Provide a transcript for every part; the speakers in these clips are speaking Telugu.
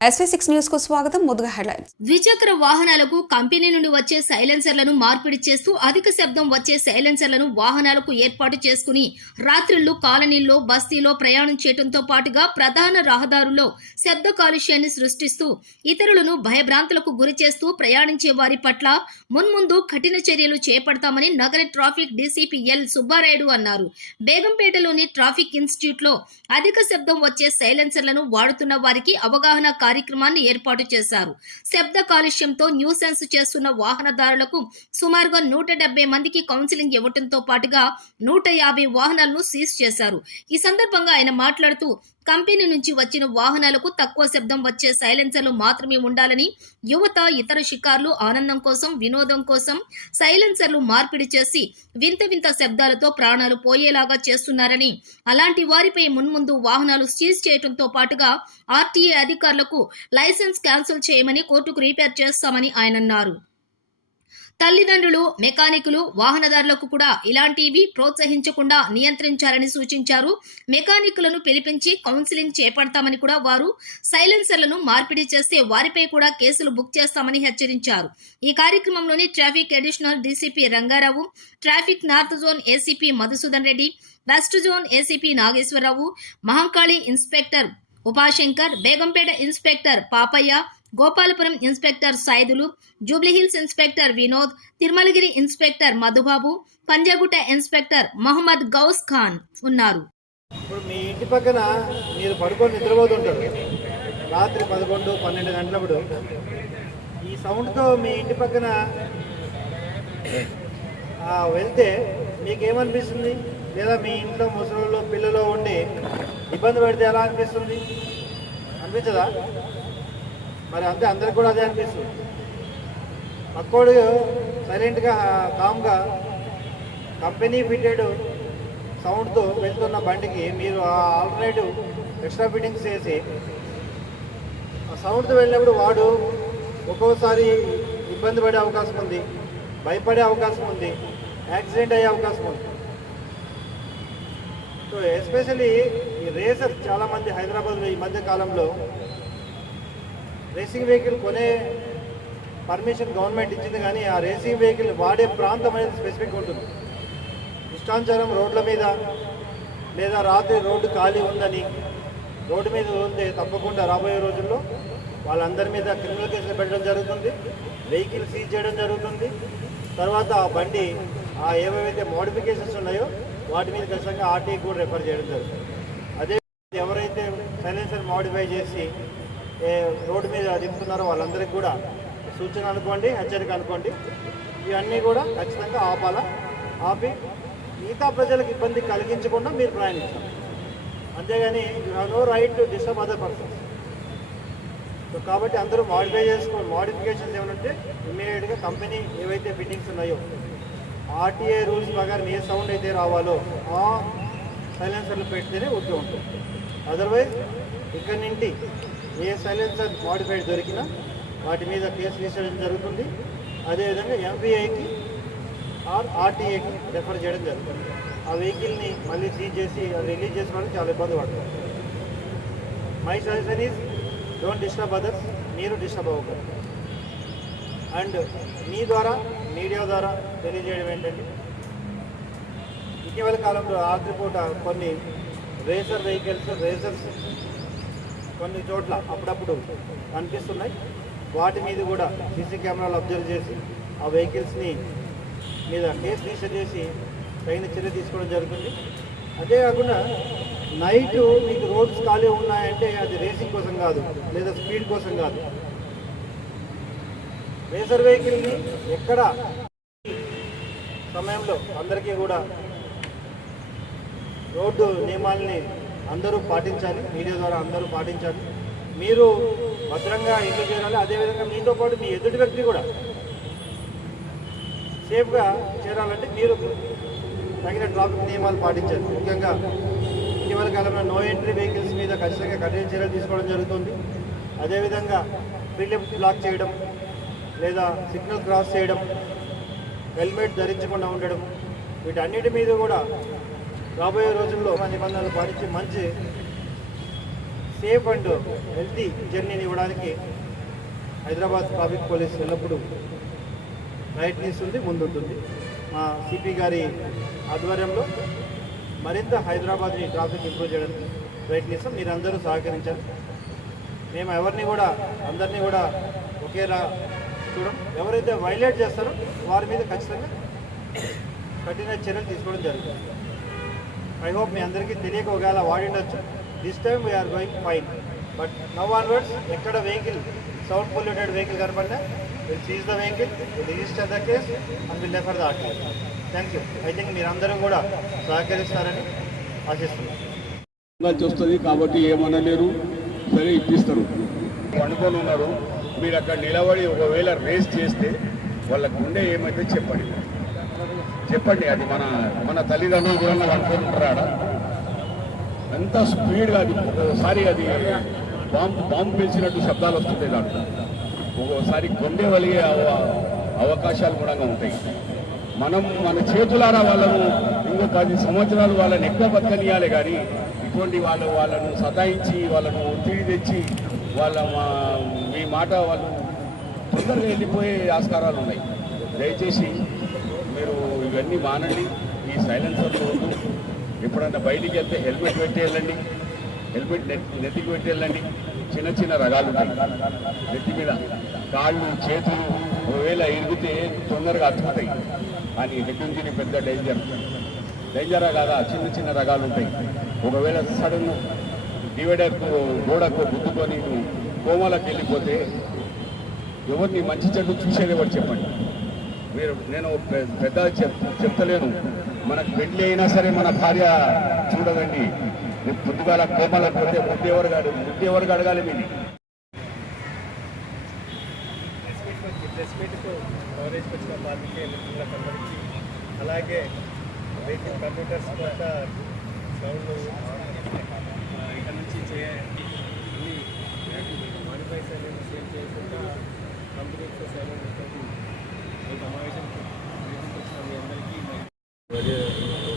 న్యూస్కు స్వాగతం ముందుగా హెడ్లైన్స్ ద్విచక్ర వాహనాలకు కంపెనీ నుండి వచ్చే సైలెన్సర్లను మార్పిడి చేస్తూ అధిక శబ్దం వచ్చే సైలెన్సర్లను వాహనాలకు ఏర్పాటు చేసుకుని రాత్రిళ్ళు కాలనీల్లో బస్తీలో ప్రయాణం చేయడంతో పాటుగా ప్రధాన రహదారుల్లో శబ్ద కాలుష్యాన్ని సృష్టిస్తూ ఇతరులను భయభ్రాంతులకు గురి చేస్తూ ప్రయాణించే వారి పట్ల మున్ముందు కఠిన చర్యలు చేపడతామని నగర ట్రాఫిక్ డీసీపీ ఎల్ సుబ్బారాయుడు అన్నారు. బేగంపేటలోని ట్రాఫిక్ ఇన్స్టిట్యూట్లో అధిక శబ్దం వచ్చే సైలెన్సర్లను వాడుతున్న వారికి అవగాహన కార్యక్రమాన్ని ఏర్పాటు చేశారు. శబ్ద కాలుష్యంతో న్యూసెన్స్ చేస్తున్న వాహనదారులకు సుమారుగా నూట డెబ్బై మందికి కౌన్సిలింగ్ ఇవ్వడంతో పాటుగా నూట యాభై వాహనాలను సీజ్ చేశారు. ఈ సందర్భంగా ఆయన మాట్లాడుతూ కంపెనీ నుంచి వచ్చిన వాహనాలకు తక్కువ శబ్దం వచ్చే సైలెన్సర్లు మాత్రమే ఉండాలని యువత ఇతర షికార్లు ఆనందం కోసం వినోదం కోసం సైలెన్సర్లు మార్పిడి చేసి వింత వింత శబ్దాలతో ప్రాణాలు పోయేలాగా చేస్తున్నారని. అలాంటి వారిపై మున్ముందు వాహనాలు సీజ్ చేయడంతో పాటుగా ఆర్టీఏ అధికారులకు లైసెన్స్ క్యాన్సిల్ చేయమని కోర్టుకు రిపేర్ చేస్తామని ఆయన అన్నారు. తల్లిదండ్రులు మెకానికులు వాహనదారులకు కూడా ఇలాంటివి ప్రోత్సహించకుండా నియంత్రించాలని సూచించారు. మెకానికులను పిలిపించి కౌన్సిలింగ్ చేపడతామని కూడా వారు సైలెన్సర్లను మార్పిడి చేస్తే వారిపై కూడా కేసులు బుక్ చేస్తామని హెచ్చరించారు. ఈ కార్యక్రమంలోని traffic additional DCP Rangarao traffic north zone ACP Madhusudan Reddy west zone ACP Nageswararao Mahankali inspector Upashankar Begumpet inspector Papaiah Gopalapuram inspector Saidulu Jubilee Hills inspector Vinod Tirumalagiri inspector Madhubabu Panjagutta inspector Mohammed Ghouse Khan ఉన్నారు. ఇప్పుడు మీ ఇంటి పక్కన మీరు పడుకొని నిద్రపోతుంటారు. రాత్రి పదకొండు పన్నెండు గంటలప్పుడు ఈ సౌండ్తో మీ ఇంటి పక్కన వెళ్తే వెళ్తే మీకేమనిపిస్తుంది? లేదా మీ ఇంట్లో ముసలిలో పిల్లలు ఉండి ఇబ్బంది పెడితే ఎలా అనిపిస్తుంది? అనిపించదా? మరి అంతే అందరికి కూడా అదే అనిపిస్తుంది. పక్కోడు సైలెంట్గా కామ్గా కంపెనీ ఫిటెడ్ సౌండ్తో వెళ్తున్న బండికి మీరు ఆ ఆల్టర్నేటివ్ ఎక్స్ట్రా ఫిట్టింగ్స్ చేసి ఆ సౌండ్తో వెళ్ళినప్పుడు వాడు ఒక్కోసారి ఇబ్బంది పడే అవకాశం ఉంది భయపడే అవకాశం ఉంది యాక్సిడెంట్ అయ్యే అవకాశం ఉంది. సో ఎస్పెషల్లీ ఈ రేసర్ చాలామంది హైదరాబాద్లో ఈ మధ్య కాలంలో రేసింగ్ వెహికల్ కొనే పర్మిషన్ గవర్నమెంట్ ఇచ్చింది కానీ ఆ రేసింగ్ వెహికల్ వాడే ప్రాంతం అనేది స్పెసిఫిక్ ఉంటుంది. ఇష్టానుసారం రోడ్ల మీద లేదా రాత్రి రోడ్డు ఖాళీ ఉందని రోడ్డు మీద ఉంటే తప్పకుండా రాబోయే రోజుల్లో వాళ్ళందరి మీద క్రిమినల్ కేసులు పెట్టడం జరుగుతుంది వెహికల్ సీజ్ చేయడం జరుగుతుంది. తర్వాత ఆ బండి ఆ ఏవైతే మోడిఫికేషన్స్ ఉన్నాయో వాటి మీద ఖచ్చితంగా ఆర్టీ కూడా రెఫర్ చేయడం జరుగుతుంది. అదే ఎవరైతే సైలెన్సర్ మోడిఫై చేసి రోడ్డు మీద దింపుతున్నారో వాళ్ళందరికీ కూడా సూచన అనుకోండి హెచ్చరిక అనుకోండి. ఇవన్నీ కూడా ఖచ్చితంగా ఆపాలా. ఆపి మిగతా ప్రజలకు ఇబ్బంది కలిగించకుండా మీరు ప్రయాణించాలి. అంతేగాని you have no right to disturb other persons so కాబట్టి అందరూ మాడిఫై చేసుకో మాడిఫికేషన్స్ ఏమంటే ఉంటే ఇమ్మీడియట్గా కంపెనీ ఏవైతే ఫిట్టింగ్స్ ఉన్నాయో ఆర్టీఏ రూల్స్ ప్రకారం ఏ సౌండ్ అయితే రావాలో ఆ సైలెన్సర్లు పెడితేనే ఉద్యోగం ఉంటుంది. అదర్వైజ్ ఇక్కడి నుండి ఏ సైలెన్సర్ మోడిఫైడ్ దొరికినా వాటి మీద కేసు తీసుకోవడం జరుగుతుంది. అదేవిధంగా ఎంపీఐకి ఆర్ ఆర్టీఏకి రెఫర్ చేయడం జరుగుతుంది. ఆ వెహికల్ని మళ్ళీ సీజ్ చేసి రిలీజ్ చేసుకోవడానికి చాలా ఇబ్బంది పడుతుంది. My suggestion is don't disturb others మీరు డిస్టర్బ్ అవ్వకూడదు అండ్ మీ ద్వారా మీడియా ద్వారా తెలియజేయడం ఏంటంటే ఇటీవల కాలంలో రాత్రిపూట కొన్ని రేసర్ వెహికల్స్ రేసర్స్ కొన్ని చోట్ల అప్పుడప్పుడు కనిపిస్తున్నాయి. వాటి మీద కూడా సీసీ కెమెరాలు అబ్జర్వ్ చేసి ఆ వెహికల్స్ని మీద కేసు రిజిస్టర్ చేసి తగిన చర్య తీసుకోవడం జరుగుతుంది. అదే కాకుండా నైట్ మీకు రోడ్స్ ఖాళీ ఉన్నాయంటే అది రేసింగ్ కోసం కాదు లేదా స్పీడ్ కోసం కాదు. రేసర్ వెహికల్ని ఎక్కడ సమయంలో అందరికీ కూడా రోడ్డు నియమాల్ని అందరూ పాటించాలి మీడియా ద్వారా అందరూ పాటించాలి. మీరు భద్రంగా ఇల్లు చేరాలి? అదేవిధంగా మీతో పాటు మీ ఎదుటి వ్యక్తి కూడా సేఫ్గా చేరాలంటే మీరు తగిన ట్రాఫిక్ నియమాలు పాటించాలి. ముఖ్యంగా ఇటీవల కాలంలో నో ఎంట్రీ వెహికల్స్ మీద ఖచ్చితంగా కఠిన చర్యలు తీసుకోవడం జరుగుతుంది. అదేవిధంగా ఫీల్డ్ బ్లాక్ చేయడం లేదా సిగ్నల్ క్రాస్ చేయడం హెల్మెట్ ధరించకుండా ఉండడం వీటన్నిటి మీద కూడా రాబోయే రోజుల్లో మన నిబంధనలు పాటించి మంచి సేఫ్ అండ్ హెల్తీ జర్నీని ఇవ్వడానికి హైదరాబాద్ ట్రాఫిక్ పోలీస్ ఎల్లప్పుడూ ప్రయత్నిస్తుంది ముందుంటుంది. మా సిపి గారి ఆధ్వర్యంలో మరింత హైదరాబాద్ని ట్రాఫిక్ ఇంప్రూవ్ చేయడానికి ప్రయత్నిస్తాం. మీరందరూ సహకరించాలి. మేము ఎవరిని కూడా అందరినీ కూడా ఒకేలా చూడం. ఎవరైతే వైలేట్ చేస్తారో వారి మీద ఖచ్చితంగా కఠిన చర్యలు తీసుకోవడం జరుగుతుంది. ఐ హోప్ మీ అందరికీ తెలియక ఒకవేళ వాడిండొచ్చు. This time we are going fine but now onwards ఎక్కడ vehicle sound polluted vehicle కనపడినా will seize the vehicle will register the case and will refer the RT thank you I think మీరందరూ కూడా సహకరిస్తారని ఆశిస్తున్నాను వస్తుంది కాబట్టి ఏమనలేరు. సరే ఇప్పిస్తారు. పండుకొని ఉన్నారు. మీరు అక్కడ నిలబడి ఒకవేళ రేస్ చేస్తే వాళ్ళ గుండె ఏమైతే చెప్పండి. చెప్పండి అది మన మన తల్లిదండ్రులు కూడా అనుకొని ఎంత స్పీడ్గా అది ఒకసారి అది బాంబు బాంబు పిలిచినట్టు శబ్దాలు వస్తుంటాయి దాంట్లో. ఒక్కోసారి కొండే వలిగే అవ- అవకాశాలు కూడా ఉంటాయి. మనం మన చేతులారా వాళ్ళను ఇంకో పది సంవత్సరాలు వాళ్ళని ఎక్కువ బతకనియాలి కానీ ఇటువంటి వాళ్ళు వాళ్ళను సతాయించి వాళ్ళను ఒత్తిడి తెచ్చి వాళ్ళ మా- మీ మాట వాళ్ళు తొందరగా వెళ్ళిపోయే ఆస్కారాలు ఉన్నాయి. దయచేసి ఇవన్నీ మానండి. ఈ సైలెన్సర్లు వద్దు ఎప్పుడన్నా బయటికి వెళ్తే హెల్మెట్ పెట్టి వెళ్ళండి హెల్మెట్ నెట్- నెత్తికి పెట్టి వెళ్ళండి చిన్న చిన్న రగాలు ఉంటాయి నెత్తి మీద కాళ్ళు చేతులు ఒకవేళ ఇరిగితే తొందరగా అతుకుతాయి. కానీ హెడ్ ఇంజరీ పెద్ద డేంజర్ డేంజరా కాదా? చిన్న చిన్న రగాలు ఉంటాయి ఒకవేళ సడన్ డివైడర్కు గోడకు గుద్దుకొని కోమలకు వెళ్ళిపోతే ఎవరిని మంచి చెడ్డు చూసేది ఎవరు చెప్పండి? మీరు నేను పెద్ద చెప్తలేను. మనకు పెళ్ళి అయినా సరే మన భార్య చూడదండి. రేపు పొద్దుగాల కోమలకు పోతే ముద్దు ఎవరు కాడు ముద్దు ఎవరు అడగాలి మీది అలాగే వెహికల్ కంప్యూటర్స్ సౌండ్ ఇక్కడ నుంచి చేయాలి మాడిఫై సైలెంట్ సేల్ చేయకుండా కంపెనీకి సైలెంట్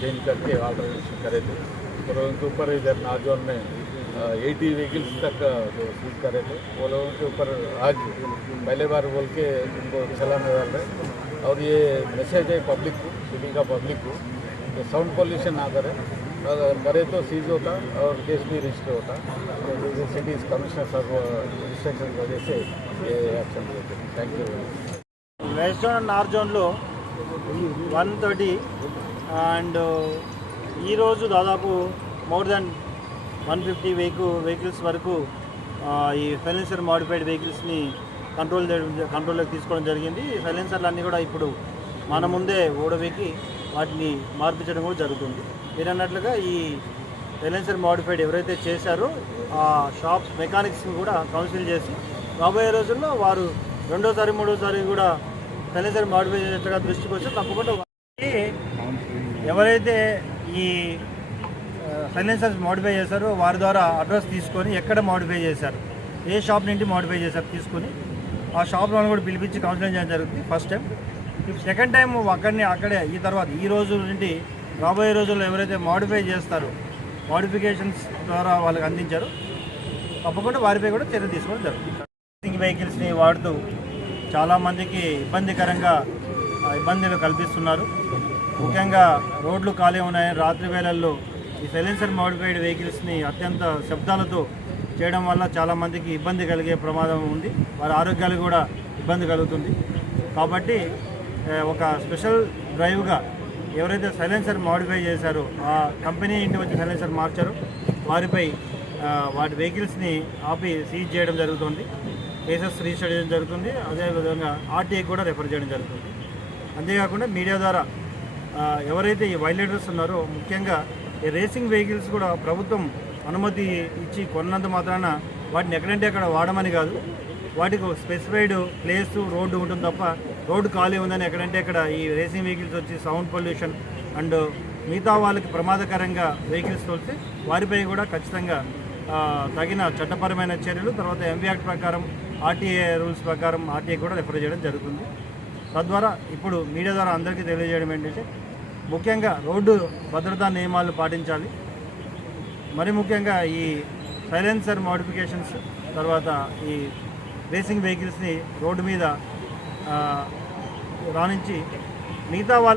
चेंज करके ऑल्टरनेशन करे थे। और उनके ऊपर इधर नाजौन में एटी व्हीकल्स तक जो सीज करे थे। वो लोगों के ऊपर आज पहले बार बोल के उनको चलाने डाल रहे और ये मैसेज है पब्लिक को सिटी का पब्लिक को, कि साउंड पॉल्यूशन ना करे। अगर करे तो सीज होता और केस भी रजिस्टर होता। तो सिटी कमिश्नर साहब इंस्ट्रक्शन की वजह से ये एक्शन लेते thank you west zone and north జోన్లో వన్ థర్టీ అండ్ ఈరోజు దాదాపు more than one fifty vehicle vehicles వరకు ఈ సైలెన్సర్ మాడిఫైడ్ వెహికల్స్ని కంట్రోల్ చేయడం- కంట్రోల్లోకి తీసుకోవడం జరిగింది. ఈ సైలెన్సర్లు అన్నీ కూడా ఇప్పుడు మన ముందే ఓడవేకి వాటిని మార్పించడం కూడా జరుగుతుంది. మీరు అన్నట్లుగా ఈ సైలెన్సర్ మాడిఫైడ్ ఎవరైతే చేశారో ఆ షాప్స్ మెకానిక్స్ని కూడా కౌన్సిల్ చేసి రాబోయే రోజుల్లో వారు రెండోసారి మూడోసారి కూడా సైలెన్సర్ మాడిఫై చేసేట్లుగా దృష్టికి వస్తే తప్పకుండా వారికి ఎవరైతే ఈ సైలెన్సర్స్ మాడిఫై చేశారో వారి ద్వారా అడ్రస్ తీసుకొని ఎక్కడ మాడిఫై చేశారు? ఏ షాప్ నుండి మాడిఫై చేశారు తీసుకొని? ఆ షాప్లో కూడా పిలిపించి కౌన్సిలింగ్ చేయడం జరుగుతుంది ఫస్ట్ టైం. సెకండ్ టైం అక్కడిని అక్కడే ఈ తర్వాత ఈ రోజు నుండి రాబోయే రోజుల్లో ఎవరైతే మాడిఫై చేస్తారో మాడిఫికేషన్స్ ద్వారా వాళ్ళకి అందించారో తప్పకుండా వారిపై కూడా చర్య తీసుకోవడం జరుగుతుంది. వెహికల్స్ని వాడుతూ చాలామందికి ఇబ్బందికరంగా ఇబ్బందులు కల్పిస్తున్నారు. ముఖ్యంగా రోడ్లు ఖాళీ ఉన్నాయని రాత్రి వేళల్లో ఈ సైలెన్సర్ మోడిఫైడ్ వెహికల్స్ని అత్యంత శబ్దాలతో చేయడం వల్ల చాలామందికి ఇబ్బంది కలిగే ప్రమాదం ఉంది. వారి ఆరోగ్యాలు కూడా ఇబ్బంది కలుగుతుంది. కాబట్టి ఒక స్పెషల్ డ్రైవ్గా ఎవరైతే సైలెన్సర్ మాడిఫై చేశారో ఆ కంపెనీ ఇంటి వచ్చి సైలెన్సర్ మార్చారో వారిపై వాటి వెహికల్స్ని ఆపి సీజ్ చేయడం జరుగుతుంది. కేసెస్ రిజిస్టర్ చేయడం జరుగుతుంది. అదేవిధంగా ఆర్టీఐ కూడా రెఫర్ చేయడం జరుగుతుంది. అంతేకాకుండా మీడియా ద్వారా ఎవరైతే ఈ వైలేటర్స్ ఉన్నారో ముఖ్యంగా ఈ రేసింగ్ వెహికల్స్ కూడా ప్రభుత్వం అనుమతి ఇచ్చి కొన్నంత మాత్రాన వాటిని ఎక్కడంటే అక్కడ వాడమని కాదు. వాటికి ఒక స్పెసిఫైడ్ ప్లేస్ రోడ్డు ఉంటుంది తప్ప రోడ్డు ఖాళీ ఉందని ఎక్కడంటే అక్కడ ఈ రేసింగ్ వెహికల్స్ వచ్చి సౌండ్ పొల్యూషన్ అండ్ మిగతా వాళ్ళకి ప్రమాదకరంగా వెహికల్స్ తోలితే వారిపై కూడా ఖచ్చితంగా తగిన చట్టపరమైన చర్యలు తర్వాత ఎంవీ యాక్ట్ ప్రకారం ఆర్టీఏ రూల్స్ ప్రకారం ఆర్టీఏ కూడా రిఫర్ చేయడం జరుగుతుంది. తద్వారా ఇప్పుడు మీడియా ద్వారా అందరికీ తెలియజేయడం ఏంటంటే ముఖ్యంగా రోడ్డు భద్రతా నియమాలు పాటించాలి. మరి ముఖ్యంగా ఈ సైలెన్సర్ మోడిఫికేషన్స్ తర్వాత ఈ రేసింగ్ వెహికల్స్ని రోడ్డు మీద రాణించి మిగతా వాళ్ళ